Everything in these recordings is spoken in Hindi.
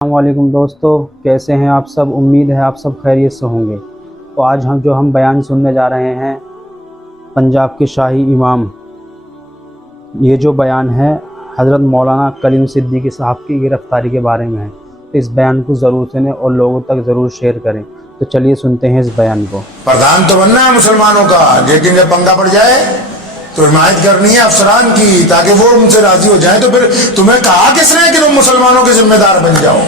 वालेकुम दोस्तों, कैसे हैं आप सब। उम्मीद है आप सब खैरियत से होंगे। तो आज हम बयान सुनने जा रहे हैं पंजाब के शाही इमाम। ये जो बयान है हज़रत मौलाना कलीम सिद्दीकी साहब की गिरफ़्तारी के बारे में है। तो इस बयान को ज़रूर सुनें और लोगों तक ज़रूर शेयर करें। तो चलिए सुनते हैं इस बयान को। प्रधान तो बनना है मुसलमानों का, लेकिन जब पंगा पड़ जाए तो हिमायत करनी है अफसरान की, ताकि वो उनसे राजी हो जाए। तो फिर तुम्हें कहा किसने कि तुम मुसलमानों के जिम्मेदार बन जाओ।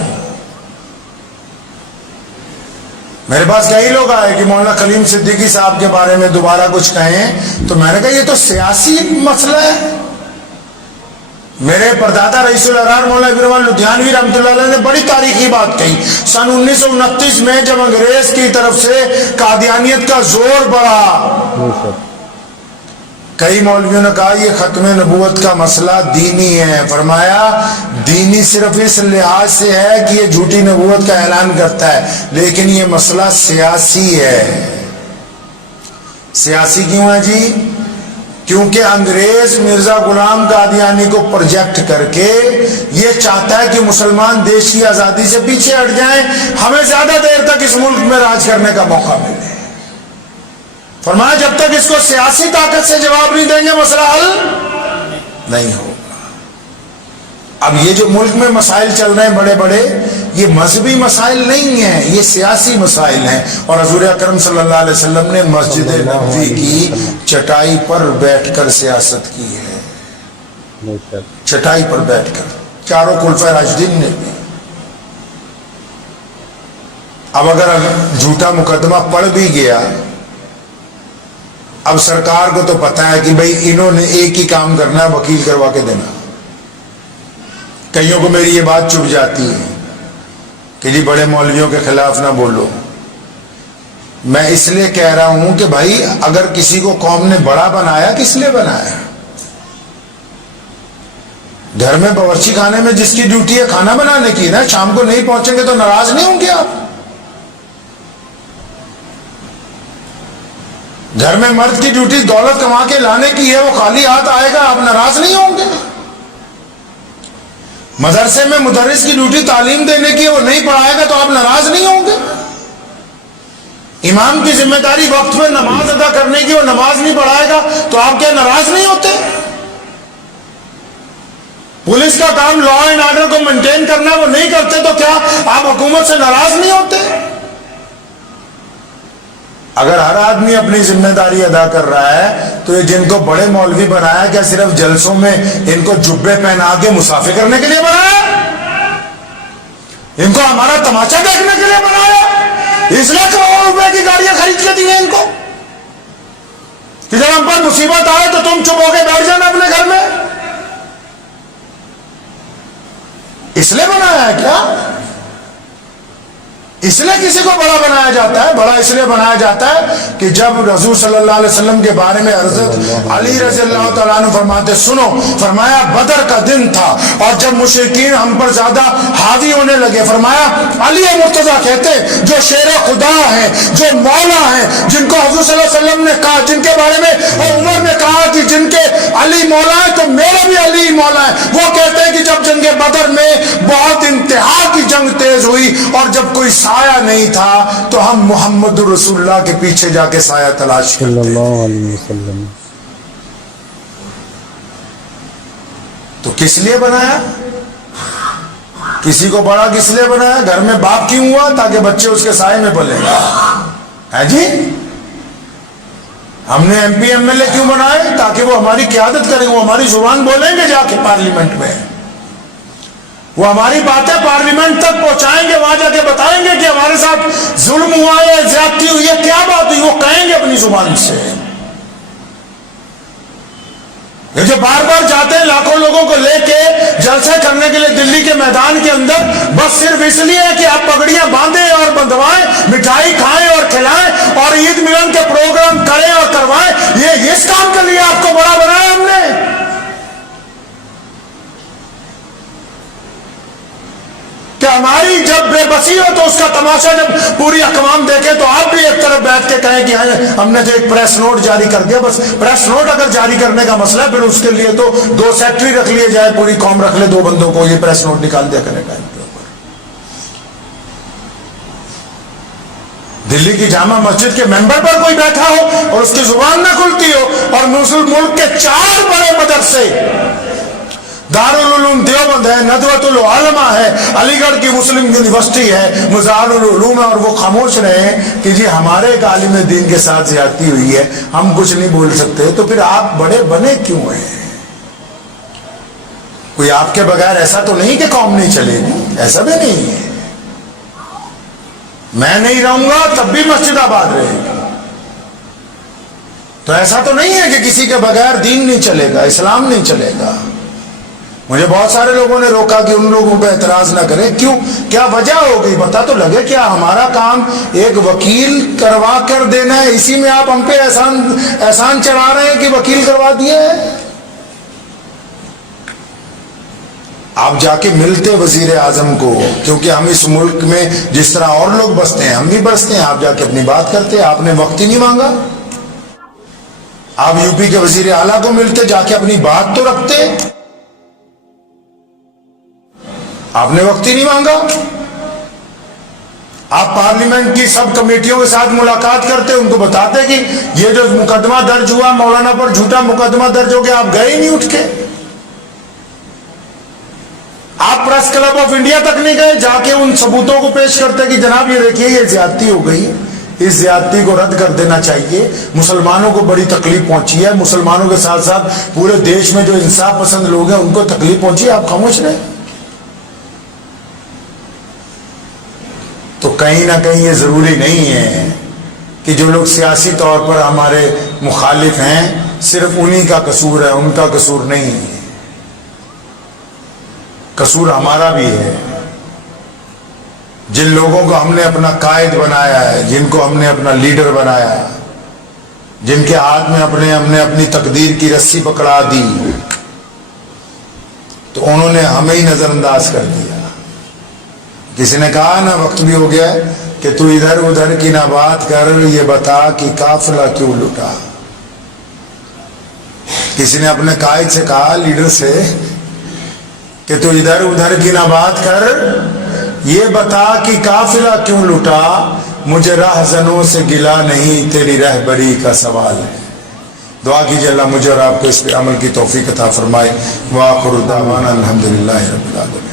मेरे पास कई लोग आए कि मौलाना कलीम सिद्दीकी साहब के बारे में दोबारा कुछ कहें, तो मैंने कहा ये तो सियासी मसला है। मेरे परदादा रईसुल अरार मौलाना बिरबल लुधियानवी रहमतुल्लाह अलैह ने बड़ी तारीखी बात कही। सन 1929 में जब अंग्रेज की तरफ से कादियानियत का जोर बढ़ा, कई मौलवियों ने कहा यह खत्म नबूवत का मसला दीनी है। फरमाया दीनी सिर्फ इस लिहाज से है कि यह झूठी नबूवत का ऐलान करता है, लेकिन यह मसला सियासी है। सियासी क्यों है जी? क्योंकि अंग्रेज मिर्जा गुलाम कादियानी को प्रोजेक्ट करके ये चाहता है कि मुसलमान देश की आजादी से पीछे हट जाएं, हमें ज्यादा देर तक इस मुल्क में राज करने का मौका मिले। फरमाया जब तक इसको सियासी ताकत से जवाब नहीं देंगे मसला हल नहीं होगा। अब ये जो मुल्क में मसाइल चल रहे हैं बड़े बड़े, ये मजहबी मसाइल नहीं है, ये सियासी मसाइल हैं। और हजूर अकरम सल्लल्लाहु अलैहि वसल्लम ने मस्जिद नबवी की चटाई पर बैठकर सियासत की है, चटाई पर बैठकर, चारों खुलफा राशिदीन ने भी। अब अगर झूठा मुकदमा पड़ भी गया, अब सरकार को तो पता है कि भाई इन्होंने एक ही काम करना है, वकील करवा के देना। कईयों को मेरी ये बात चुभ जाती है कि जी बड़े मौलवियों के खिलाफ ना बोलो। मैं इसलिए कह रहा हूं कि भाई अगर किसी को कौम ने बड़ा बनाया, किस लिए बनाया? घर में बावर्ची खाने में जिसकी ड्यूटी है खाना बनाने की ना, शाम को नहीं पहुंचेंगे तो नाराज नहीं होंगे आप? घर में मर्द की ड्यूटी दौलत कमा के लाने की है, वो खाली हाथ आएगा, आप नाराज नहीं होंगे? मदरसे में मुदर्रिस की ड्यूटी तालीम देने की है, वो नहीं पढ़ाएगा तो आप नाराज नहीं होंगे? इमाम की जिम्मेदारी वक्त में नमाज अदा करने की, वो नमाज नहीं पढ़ाएगा तो आप क्या नाराज नहीं होते? पुलिस का काम लॉ एंड ऑर्डर को मेंटेन करना, वो नहीं करते तो क्या आप हुकूमत से नाराज नहीं होते? अगर हर आदमी अपनी जिम्मेदारी अदा कर रहा है, तो ये जिनको बड़े मौलवी बनाया, क्या सिर्फ जलसों में इनको जुब्बे पहना के मुसाफिर करने के लिए बनाया? इनको हमारा तमाचा देखने के लिए बनाया? इसलिए करोड़ों रुपए की गाड़ियां खरीद के दी हैं इनको कि जब हम पर मुसीबत आए तो तुम चुप होके बैठ जाना अपने घर में। इसलिए बनाया है क्या? इसलिए किसी को बड़ा बनाया जाता है? बड़ा इसलिए बनाया जाता है कि जब रसूल सल्लल्लाहु अलैहि वसल्लम के बारे में हज़रत अली रज़ियल्लाहु तआला अन्हु फरमाते, सुनो, फरमाया बदर का दिन था और जब मुशरिकीन हम पर ज्यादा हावी होने लगे, फरमाया अली मुर्तजा कहते जो शेर खुदा है, जो मौला है, जिनको हज़रत सल्लल्लाहु अलैहि वसल्लम ने कहा, जिनके बारे में और उमर ने कहा कि जिनके अली मौला है तो मेरा भी अली मौला है, वो कहते हैं कि जब जंग बदर में बहुत इंतहा की जंग तेज हुई और जब कोई साया नहीं था तो हम मोहम्मद रसूलुल्लाह के पीछे जाके साया तलाश करते। सल्लल्लाहु अलैहि वसल्लम। तो किस लिए बनाया? किसी को बड़ा किस लिए बनाया? घर में बाप क्यों हुआ? ताकि बच्चे उसके साए में पलेगा, है जी। हमने एमपी एमएलए क्यों बनाए? ताकि वो हमारी क़यादत करेंगे, वो हमारी जुबान बोलेंगे जाके पार्लियामेंट में, वो हमारी बातें पार्लियामेंट तक पहुंचाएंगे, वहां जाके बताएंगे कि हमारे साथ जुल्म हुआ है, ज्यादती हुई है, क्या बात हुई, वो कहेंगे अपनी जुबान से। ये जो बार बार जाते हैं लाखों लोगों को लेके जलसे करने के लिए दिल्ली के मैदान के अंदर, बस सिर्फ इसलिए है कि आप पगड़ियां बांधें और बंधवाएं, मिठाई खाएं और खिलाएं और ईद मिलन के प्रोग्राम करें और करवाएं, ये इस काम के लिए आपको बड़ा बनाया हमने। कि हमारी जब बेबसी हो तो उसका तमाशा जब पूरी अकवाम देखे तो आप भी एक तरफ बैठ के कहें कि हमने तो एक प्रेस नोट जारी कर दिया। बस प्रेस नोट अगर जारी करने का मसला है, फिर उसके लिए तो 2 सेक्रेटरी रख लिए जाए, पूरी कौम रख ले 2 बंदों को, ये प्रेस नोट निकाल दिया करें टाइम के ऊपर। दिल्ली की जामा मस्जिद के मेंबर पर कोई बैठा हो और उसकी जुबान ना खुलती हो, और मुस्लिम मुल्क के 4 बड़े मदरसे, दारुल उलूम देवबंद है, नदवतुल उलमा है, अलीगढ़ की मुस्लिम यूनिवर्सिटी है, मुजाहिरुल उलूम है, और वो खामोश रहे कि जी हमारे एक आलिम दीन के साथ ज्यादती हुई है, हम कुछ नहीं बोल सकते। तो फिर आप बड़े बने क्यों हैं? कोई आपके बगैर ऐसा तो नहीं कि कौम नहीं चलेगी, ऐसा भी नहीं है। मैं नहीं रहूंगा तब भी मस्जिद आबाद रहेगी। तो ऐसा तो नहीं है कि किसी के बगैर दीन नहीं चलेगा, इस्लाम नहीं चलेगा। मुझे बहुत सारे लोगों ने रोका कि उन लोगों पे एतराज ना करें। क्यों, क्या वजह हो गई, पता तो लगे। क्या हमारा काम एक वकील करवा कर देना है, इसी में आप हम पे एहसान चढ़ा रहे हैं कि वकील करवा दिए? आप जाके मिलते वजीर आजम को, क्योंकि हम इस मुल्क में जिस तरह और लोग बसते हैं हम भी बसते हैं। आप जाके अपनी बात करते, आपने वक्त ही नहीं मांगा। आप यूपी के वजीर आला को मिलते, जाके अपनी बात तो रखते, आपने वक्त ही नहीं मांगा। आप पार्लियामेंट की सब कमेटियों के साथ मुलाकात करते, उनको बताते कि ये जो मुकदमा दर्ज हुआ मौलाना पर, झूठा मुकदमा दर्ज हो गया, आप गए ही नहीं उठ के। आप प्रेस क्लब ऑफ इंडिया तक नहीं गए, जाके उन सबूतों को पेश करते कि जनाब ये देखिए ये ज्यादती हो गई, इस ज्यादती को रद्द कर देना चाहिए, मुसलमानों को बड़ी तकलीफ पहुंची है, मुसलमानों के साथ साथ पूरे देश में जो इंसाफ पसंद लोग हैं उनको तकलीफ पहुंची है, आप खामोश रहे। तो कहीं ना कहीं ये जरूरी नहीं है कि जो लोग सियासी तौर पर हमारे मुखालिफ हैं सिर्फ उन्हीं का कसूर है, उनका कसूर नहीं है। कसूर हमारा भी है। जिन लोगों को हमने अपना कायद बनाया है, जिनको हमने अपना लीडर बनाया है, जिनके हाथ में हमने अपनी तकदीर की रस्सी पकड़ा दी, तो उन्होंने हमें ही नजरअंदाज कर दिया। किसी ने कहा ना, वक्त भी हो गया है, कि तू इधर उधर की ना बात कर, ये बता कि काफिला क्यों लुटा। किसी ने अपने कायद से कहा, लीडर से, कि तू इधर उधर की ना बात कर, ये बता कि काफिला क्यों लुटा। मुझे राहजनों से गिला नहीं, तेरी रहबरी का सवाल है। दुआ कीजिए अल्लाह मुझे और आपको इस पे अमल की तौफीक अता फरमाए। वाखिरु दावाना अल्हम्दुलिल्लाहि रब्बिल आलमीन।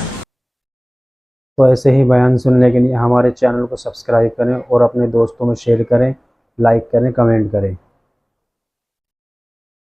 तो ऐसे ही बयान सुनने के लिए हमारे चैनल को सब्सक्राइब करें और अपने दोस्तों में शेयर करें, लाइक करें, कमेंट करें।